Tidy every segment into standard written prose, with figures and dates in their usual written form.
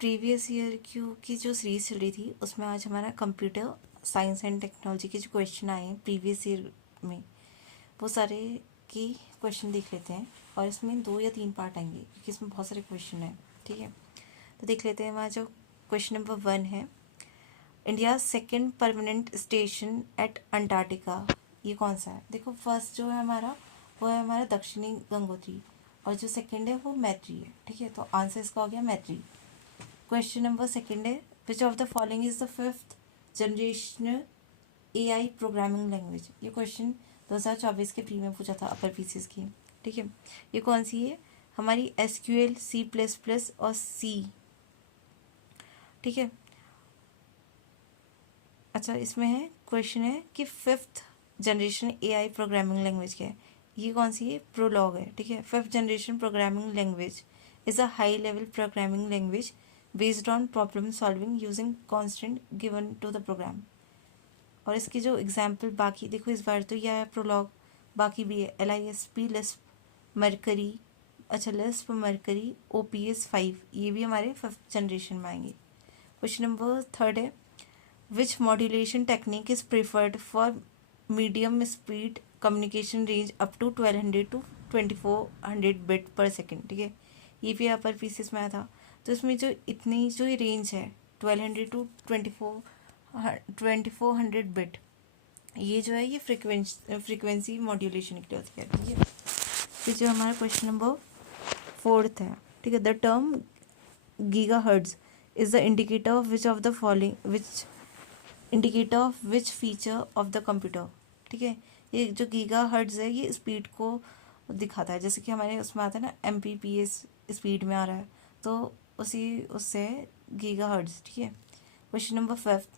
Previous year Q की जो series चल रही थी उसमें आज हमारा कंप्यूटर साइंस एंड टेक्नोलॉजी के जो क्वेश्चन आए हैं प्रीवियस ईयर में, वो सारे की क्वेश्चन देख लेते हैं। और इसमें 2 या 3 पार्ट आएंगे क्योंकि इसमें बहुत सारे क्वेश्चन हैं। ठीक है, तो देख लेते हैं। हमारा जो क्वेश्चन नंबर 1 है, India second permanent station at Antarctica, ये कौन सा है? देखो, फर्स्ट जो है हमारा वो है हमारा दक्षिणी गंगोत्री, और जो सेकेंड है वो मैत्री है। ठीक है, तो आंसर इसका हो गया मैत्री। क्वेश्चन नंबर सेकेंड है, which of the following is the fifth generation AI programming language. ये क्वेश्चन 2024 के प्री में पूछा था अपर पीसीएस की। ठीक है, ये कौन सी है? हमारी SQL, C++ और C। ठीक है, अच्छा, इसमें है क्वेश्चन है कि fifth generation AI programming language क्या है? ये कौन सी है? प्रोलॉग है। ठीक है, fifth generation programming language is a high level programming language based on problem solving using constant given to the program. और इसकी जो एग्जाम्पल बाकी देखो, इस बार तो यह है प्रोलॉग, बाकी भी है LISP, लिस्प, मरकरी, अच्छा लिस्प, मरकरी, OPS5, ये भी हमारे फिफ्थ जनरेशन में आएंगे। क्वेश्चन नंबर थर्ड है, which modulation technique is preferred for medium speed communication range up to 1200 to 2400 bit per second. ठीक है, ये भी अपर पीसीएस में आया था। तो इसमें जो इतनी जो रेंज है 1200 टू 2400 बिट, ये जो है ये फ्रीक्वेंसी मॉड्यूलेशन के लिए होती है। ठीक है, फिर जो हमारा क्वेश्चन नंबर फोर्थ है, ठीक है, the term gigahertz is the indicator of which of the following indicator of which feature of the computer. ठीक है, ये जो गीगाहर्ट्ज है ये स्पीड को दिखाता है, जैसे कि हमारे उसमें आता है ना MPPS स्पीड में आ रहा है, तो उससे गीगाहर्ट्ज। ठीक है, question number fifth,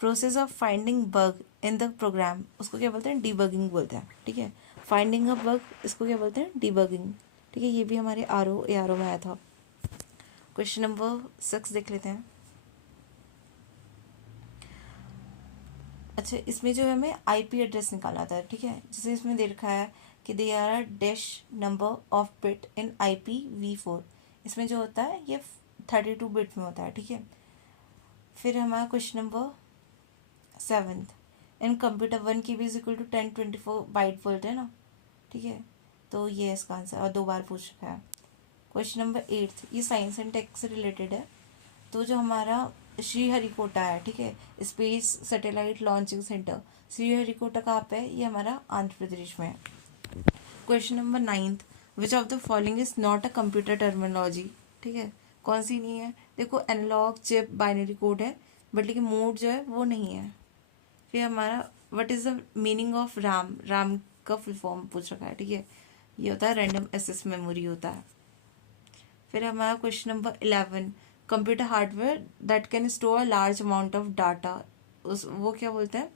process of finding bug in the program, उसको क्या बोलते हैं? डीबगिंग बोलते हैं। ठीक है, फाइंडिंग अ बग, इसको क्या बोलते हैं? डीबगिंग। ठीक है, ये भी हमारे ARO में आया था। क्वेश्चन नंबर 6 देख लेते हैं। अच्छा, इसमें जो है हमें IP एड्रेस निकालना था। ठीक है, जैसे इसमें दे रखा है कि they are a dash number of bit in IPv4, इसमें जो होता है ये 32 बिट में होता है। ठीक है, फिर हमारा question number 7, in computer 1 KB is equal to 1024 byte बोलते हैं ना। ठीक है, तो ये है इसका आंसर, और 2 बार पूछ रखा है। क्वेश्चन नंबर 8, ये साइंस एंड टेक से रिलेटेड है। तो जो हमारा श्रीहरिकोटा है, ठीक है, space satellite launching centre, Sriharikota कहाँ पे है? ये हमारा आंध्र प्रदेश में है। Question number 9, which of the following is not a computer terminology. ठीक है, कौन सी नहीं है? देखो, एनालॉग, चिप, बाइनरी कोड है, बट लेकिन मोड जो है वो नहीं है। फिर हमारा what is the meaning of RAM, RAM का फुल फॉर्म पूछ रखा है। ठीक है, ये होता है रैंडम एक्सेस मेमोरी होता है। फिर हमारा question number 11, computer hardware that can store large amount of data, उस वो क्या बोलते हैं?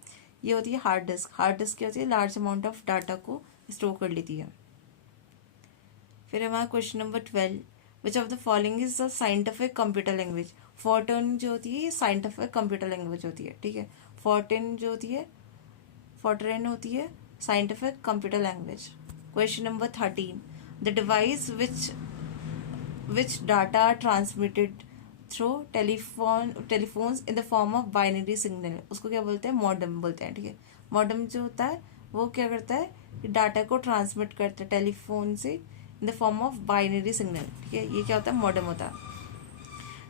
ये होती है हार्ड डिस्क। हार्ड डिस्क क्या होती है? लार्ज अमाउंट ऑफ डाटा को स्टोर कर लेती है। फिर हमारा question number 12, which of the following is the scientific computer language. Fortran जो होती है ये साइंटिफिक कंप्यूटर लैंग्वेज होती है। ठीक है, फॉर्टेन जो होती है, फॉर्ट्रेन होती है scientific computer language. Question number 13, the device which data are transmitted through telephones in the form of binary signal, उसको क्या बोलते हैं? मॉडम बोलते हैं। ठीक है, मॉडम जो होता है वो क्या करता है? डाटा को ट्रांसमिट करता है टेलीफोन से इन the form of binary signal. ठीक है, ये क्या होता है? मॉडम होता है।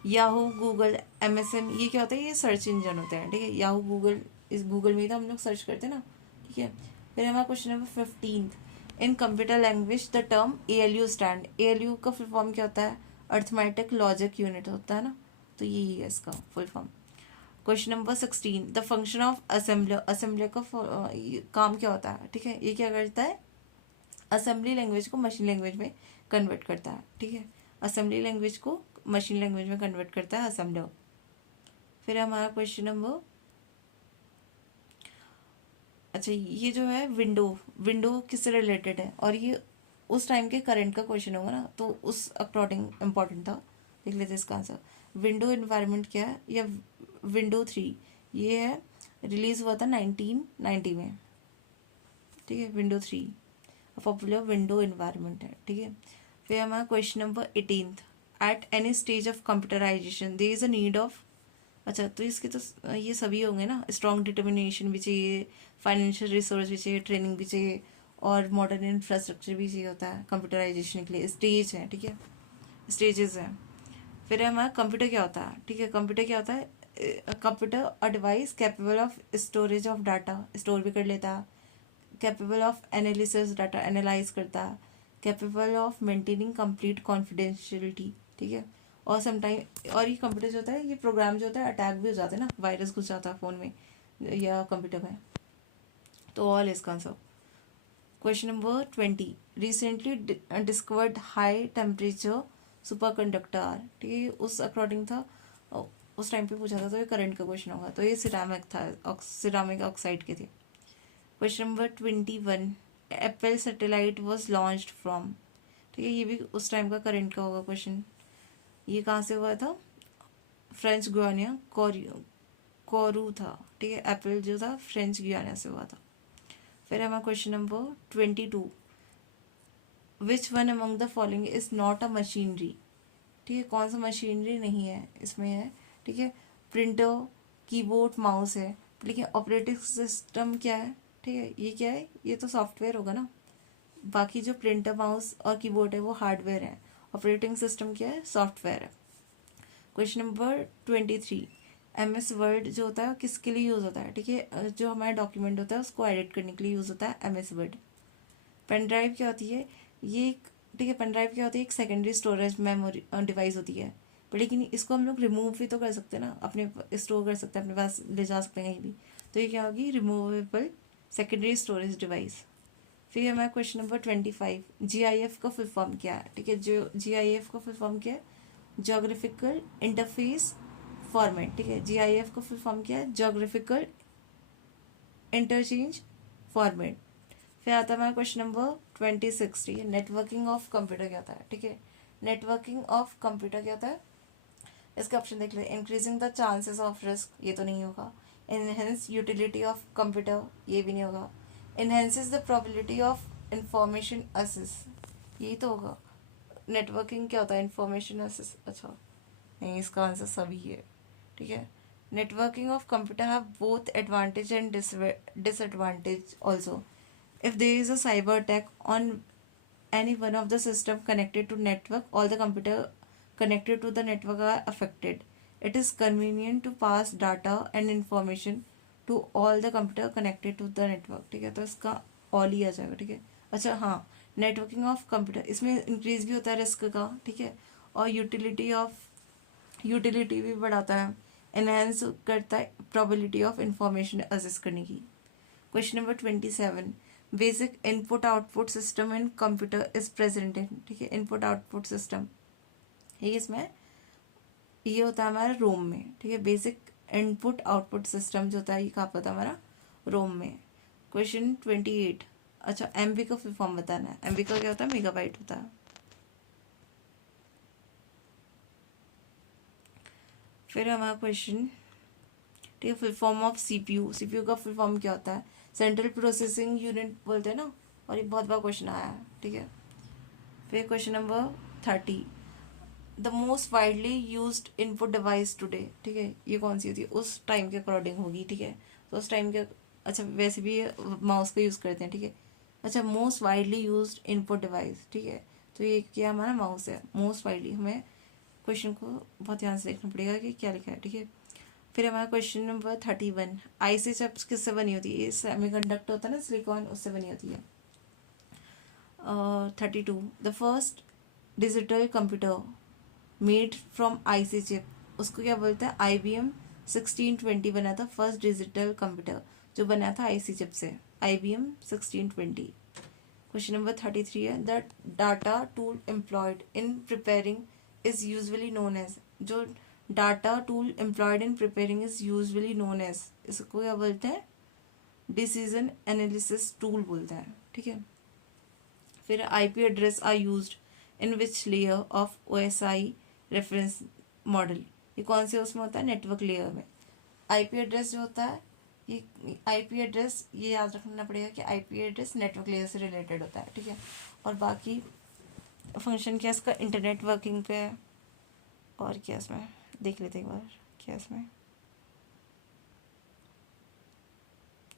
याहू, गूगल, MSN, ये क्या होता है? ये सर्च इंजन होते हैं। ठीक है, याहू, गूगल, इस गूगल में ही तो हम लोग सर्च करते हैं ना। ठीक है, फिर हमारा question number 15, in computer language the term ALU stand. ALU का फुल फॉर्म क्या होता है? अर्थमेटिक लॉजिक यूनिट होता है ना, तो यही है इसका full form. Question number 16, the function of assembler. Assembler का काम क्या होता है? ठीक है, ये क्या करता है? असेंबली लैंग्वेज को मशीन लैंग्वेज में कन्वर्ट करता है। ठीक है, असेंबली लैंग्वेज को मशीन लैंग्वेज में कन्वर्ट करता है असेंबलर। फिर हमारा क्वेश्चन नंबर, अच्छा, ये जो है विंडो किससे रिलेटेड है? और ये उस टाइम के करंट का क्वेश्चन होगा ना, तो उस अकॉर्डिंग इम्पोर्टेंट था। देख लेते हैं इसका आंसर। विंडो इन्वायरमेंट क्या है? या विंडो 3, ये है, रिलीज हुआ था 1990 में। ठीक है, विंडो 3 पॉपुलर विंडो इन्वायरमेंट है। ठीक है, फिर हमारा question number 18, at any stage of computerization there is a need of, अच्छा तो इसके तो ये सभी होंगे ना, स्ट्रॉन्ग डिटर्मिनेशन भी चाहिए, फाइनेंशियल रिसोर्स भी चाहिए, ट्रेनिंग भी चाहिए, और मॉडर्न इंफ्रास्ट्रक्चर भी चाहिए होता है कंप्यूटराइजेशन के लिए। स्टेज है, ठीक है, स्टेजेस हैं। फिर हमारा कंप्यूटर क्या होता है, ठीक है, कंप्यूटर क्या होता है, computer a device capable of storage of data, store भी कर लेता है, capable of analysis, data analyse करता है, capable of maintaining complete confidentiality, ठीक है, और समटाइम, और ये कंप्यूटर जो होता है, ये प्रोग्राम जो होता है अटैक भी हो जाते हैं ना, वायरस घुस जाता है फ़ोन में या कंप्यूटर में, तो ऑल इसका answer. Question number 20, recently discovered high temperature super conductor, ठीक है, उस अकॉर्डिंग था, उस टाइम पे पूछा था, तो ये करंट का क्वेश्चन होगा, तो ये सिरामिक था, सिरामिक ऑक्साइड के थे। Question number 21, Apple satellite was launched from, ठीक है, ये भी उस टाइम का करंट का होगा क्वेश्चन। ये कहाँ से हुआ था, फ्रेंच गुयाना कोरू था, ठीक है, एप्पल जो था फ्रेंच गुयाना से हुआ था। फिर हमारा question number 22, which one among the following is not a machinery, ठीक है, कौन सा मशीनरी नहीं है इसमें है, ठीक है, प्रिंटर, कीबोर्ड, माउस है, लेकिन ऑपरेटिंग सिस्टम क्या है, ठीक है, ये क्या है, ये तो सॉफ्टवेयर होगा ना, बाकी जो प्रिंटर, माउस और कीबोर्ड है वो हार्डवेयर है, ऑपरेटिंग सिस्टम क्या है, सॉफ्टवेयर है। क्वेश्चन नंबर 23, MS वर्ड जो होता है किसके लिए यूज़ होता है, ठीक है, जो हमारा डॉक्यूमेंट होता है उसको एडिट करने के लिए यूज़ होता है MS वर्ड। पेन ड्राइव क्या होती है, ये एक, ठीक है, पेन ड्राइव क्या होती है, एक सेकेंडरी स्टोरेज मेमोरी डिवाइस होती है, पर लेकिन इसको हम लोग रिमूव भी तो कर सकते हैं ना, अपने स्टोर कर सकते हैं, अपने पास ले जा सकते हैं कहीं भी, तो ये क्या होगी, रिमूवेबल सेकेंडरी स्टोरेज डिवाइस। फिर हमारा क्वेश्चन नंबर 25, GIF का फुल फॉर्म क्या है, ठीक है, जो GIF का फुल फॉर्म क्या है, जोग्राफिकल इंटरफेस फॉर्मेट, ठीक है, GIF का फुल फॉर्म क्या है, जोग्राफिकल इंटरचेंज फॉर्मेट। फिर आता है हमारा क्वेश्चन नंबर 26, ठीक है, नेटवर्किंग ऑफ कंप्यूटर क्या होता है, ठीक है, नेटवर्किंग ऑफ कंप्यूटर क्या होता है, इसका ऑप्शन देख ले, increasing the chances of risk, ये तो नहीं होगा, इनहेंस यूटिलिटी ऑफ कंप्यूटर, ये भी नहीं होगा, enhances the probability of information assess, यही तो होगा, नेटवर्किंग क्या होता है, इंफॉर्मेशन असेस, अच्छा नहीं, इसका आंसर सभी है, ठीक है, networking of computer have both advantage and disadvantage also. If there is a cyber attack on any one of the system connected to network, all the computer connected to the network are affected. It is convenient to pass data and information to all the computer connected to the network, ठीक है, तो इसका all he आ जाएगा, ठीक है। अच्छा हाँ, networking of computer, इसमें इंक्रीज भी होता है रिस्क का, ठीक है, और यूटिलिटी भी बढ़ाता है, एनहेंस करता है प्रोबेबिलिटी ऑफ इंफॉर्मेशन एक्सेस करने की। Question number 27, basic input output system in computer is present in, ठीक है, इनपुट आउटपुट सिस्टम, ठीक है, इसमें ये होता है हमारा रोम में, ठीक है, बेसिक इनपुट आउटपुट सिस्टम जो होता है ये कहाँ पर होता है हमारा, रोम में। क्वेश्चन 28, अच्छा MB का फुल फॉर्म बताना है, MB का क्या होता है, मेगाबाइट होता है। फिर हमारा क्वेश्चन, ठीक है, फुल फॉर्म ऑफ CPU का फुल फॉर्म क्या होता है, सेंट्रल प्रोसेसिंग यूनिट बोलते हैं ना, और ये बहुत बार क्वेश्चन आया है, ठीक है। फिर question number 30, the most widely used input device today, ठीक है, ये कौन सी होती है, उस टाइम के अकॉर्डिंग होगी, ठीक है, तो उस टाइम के, अच्छा वैसे भी माउस का यूज़ करते हैं, ठीक है, अच्छा most widely used input device, ठीक है, तो ये क्या हमारा माउस है, मोस्ट वाइडली, हमें क्वेश्चन को बहुत ध्यान से देखना पड़ेगा कि क्या लिखा है, ठीक है। फिर हमारा क्वेश्चन नंबर 31, IC चिप्स किससे बनी होती है, ये सेमीकंडक्टर होता है ना, सिलिकॉन, उससे बनी होती है। 32, the first digital computer made from IC chip, उसको क्या बोलते हैं, IBM 1620 बना था, फर्स्ट डिजिटल कंप्यूटर जो बना था IC चिप से, IBM 1620। क्वेश्चन नंबर 33 है, the data tool employed in preparing is usually known as, जो data tool employed in preparing is usually known as, इसको क्या बोलते हैं, डिसीजन एनालिसिस टूल बोलते हैं, ठीक है। फिर IP address are used in which layer of OSI reference model, ये कौन से उसमें होता है, नेटवर्क लेयर में। IP एड्रेस जो होता है, ये IP एड्रेस, ये याद रखना पड़ेगा कि IP एड्रेस नेटवर्क लेयर से रिलेटेड होता है, ठीक है, और बाकी फंक्शन क्या इसका, इंटरनेट वर्किंग पे है, और क्या इसमें देख लेते एक बार, क्या इसमें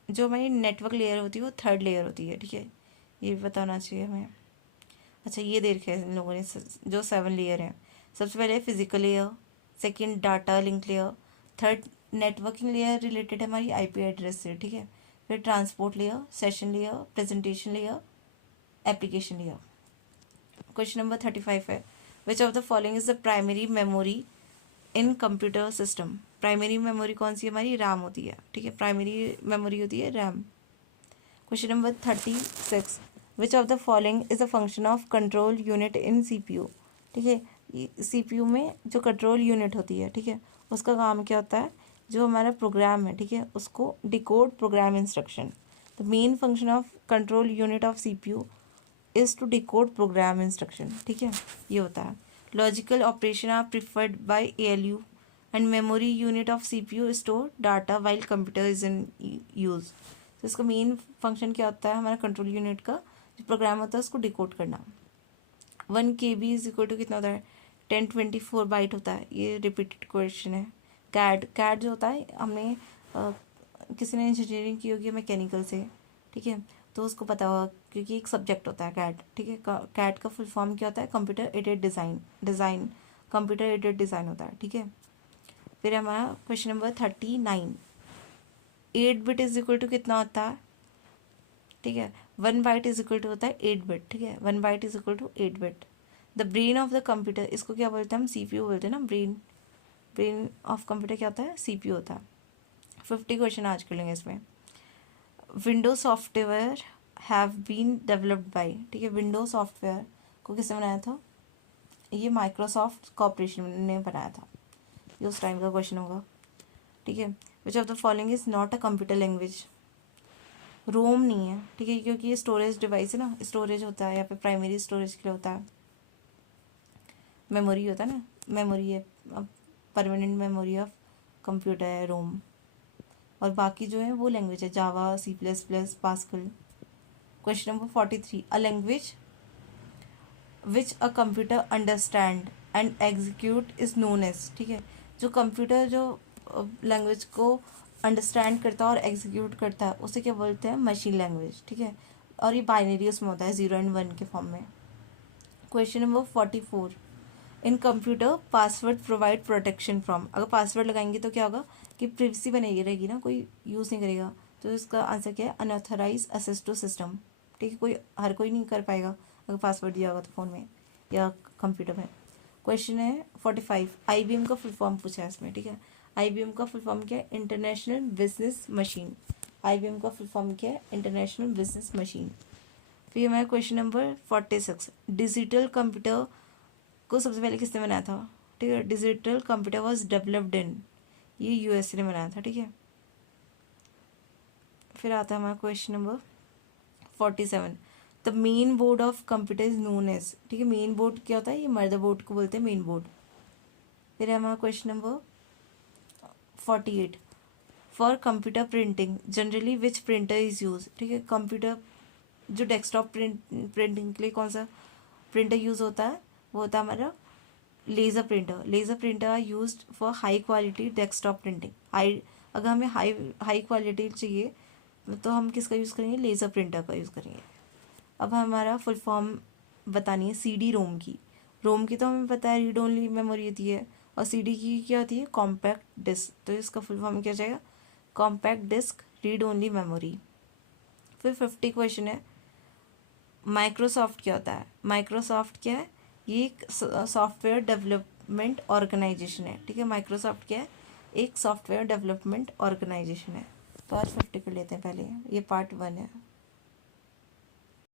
जो हमारी नेटवर्क लेयर होती है वो थर्ड लेयर होती है, ठीक है, ये भी बताना चाहिए हमें। अच्छा ये देख है इन लोगों ने जो 7 लेयर हैं, सबसे पहले physical layer, second data link layer, third networking layer related है हमारी आईपी एड्रेस से, ठीक है, फिर transport layer, session layer, presentation layer, application layer. Question number 35 है, which of the following is the primary memory in computer system. Primary memory कौन सी हमारी RAM होती है, ठीक है, प्राइमरी मेमोरी होती है RAM. Question number 36, which of the following is a function of control unit in CPU, ठीक है, सीपीयू में जो कंट्रोल यूनिट होती है, ठीक है, उसका काम क्या होता है, जो हमारा प्रोग्राम है, ठीक है, उसको decode program instruction. The main function of control unit of CPU is to decode program instruction, ठीक है, ये होता है। Logical operation are preferred by ALU and memory unit of CPU store data while computer is in use. तो इसका main function क्या होता है, हमारा कंट्रोल यूनिट का जो प्रोग्राम होता है उसको डिकोड करना। 1 KB इज इक्वल टू कितना होता है, 1024 बाइट होता है। ये रिपीटेड क्वेश्चन है। कैड जो होता है, हमने किसी ने इंजीनियरिंग की होगी मैकेनिकल से, ठीक है, तो उसको पता होगा क्योंकि एक सब्जेक्ट होता है कैड, ठीक है। कैड का फुल फॉर्म क्या होता है, computer aided design computer aided design होता है, ठीक है। फिर हमारा क्वेश्चन नंबर 39, 8 बिट इज इक्वल टू कितना होता है, ठीक है, 1 बाइट इज इक्वल टू होता है 8 बिट, ठीक है, 1 byte is equal to 8 bit. The brain of the computer, इसको क्या बोलते हैं हम, सीपीयू बोलते हैं ना। ब्रेन ऑफ कंप्यूटर क्या होता है, सीपीयू होता है। 50 क्वेश्चन आज कर लेंगे इसमें। Windows software have been developed by, ठीक है, विंडोज सॉफ्टवेयर को किसने बनाया था, ये माइक्रोसॉफ्ट कॉर्पोरेशन ने बनाया था। ये उस टाइम का क्वेश्चन होगा, ठीक है। Which of the following is not a computer language. ROM नहीं है, ठीक है, क्योंकि ये स्टोरेज डिवाइस है ना, स्टोरेज होता है, या फिर प्राइमरी स्टोरेज के लिए होता है। मेमोरी होता है ना, मेमोरी है, परमानेंट मेमोरी ऑफ कंप्यूटर है रोम। और बाकी जो है वो लैंग्वेज है Java, C++, Pascal. Question number 43, a language which a computer understand and execute is known as, ठीक है, जो कंप्यूटर जो लैंग्वेज को अंडरस्टैंड करता है और एग्जीक्यूट करता है उसे क्या बोलते हैं, मशीन लैंग्वेज, ठीक है। और ये बाइनरी उसमें होता है 0 and 1 के फॉर्म में। Question number 44, in computer password provide protection from. अगर पासवर्ड लगाएंगे तो क्या होगा कि प्रिवेसी बनेगी रहेगी ना, कोई यूज़ नहीं करेगा। तो इसका आंसर क्या है, अनऑथराइज एक्सेस टू सिस्टम, ठीक है, हर कोई नहीं कर पाएगा अगर पासवर्ड दिया होगा तो फ़ोन में या कंप्यूटर में। क्वेश्चन है 45, IBM का फुल फॉर्म पूछा है इसमें, ठीक है। IBM का फुल फॉर्म क्या है, इंटरनेशनल बिजनेस मशीन। IBM का फुल फॉर्म क्या है, इंटरनेशनल बिजनेस मशीन। फिर हमारा क्वेश्चन नंबर 46, डिजिटल कंप्यूटर को सबसे पहले किसने बनाया था, ठीक है, digital computer was developed in, ये USA ने बनाया था, ठीक है। फिर आता है हमारा question number 47, the main board of computer is known as, ठीक है, मेन बोर्ड क्या होता है, ये मदरबोर्ड को बोलते हैं मेन बोर्ड। फिर है हमारा question number 48, for computer printing generally which printer is use, ठीक है, कंप्यूटर जो डेस्कटॉप प्रिंटिंग के लिए कौन सा प्रिंटर यूज़ होता है, वो होता है हमारा laser printer. Laser printer are used for high quality desktop printing. अगर हमें हाई क्वालिटी चाहिए तो हम किसका यूज़ करेंगे, लेज़र प्रिंटर का यूज़ करेंगे। अब हमारा फुल फॉर्म बतानी है CD रोम की। रोम की तो हमें पता है रीड ओनली मेमोरी होती है, और CD की क्या होती है, कॉम्पैक्ट डिस्क। तो इसका फुल फॉर्म क्या जाएगा, compact disc read only memory. फिर 50 क्वेश्चन है, माइक्रोसॉफ्ट क्या होता है। माइक्रोसॉफ्ट क्या है, ये एक सॉफ्टवेयर डेवलपमेंट ऑर्गेनाइजेशन है, ठीक है। माइक्रोसॉफ्ट क्या है, एक सॉफ्टवेयर डेवलपमेंट ऑर्गेनाइजेशन है। तो आज 50 कर लेते हैं पहले, ये पार्ट 1 है।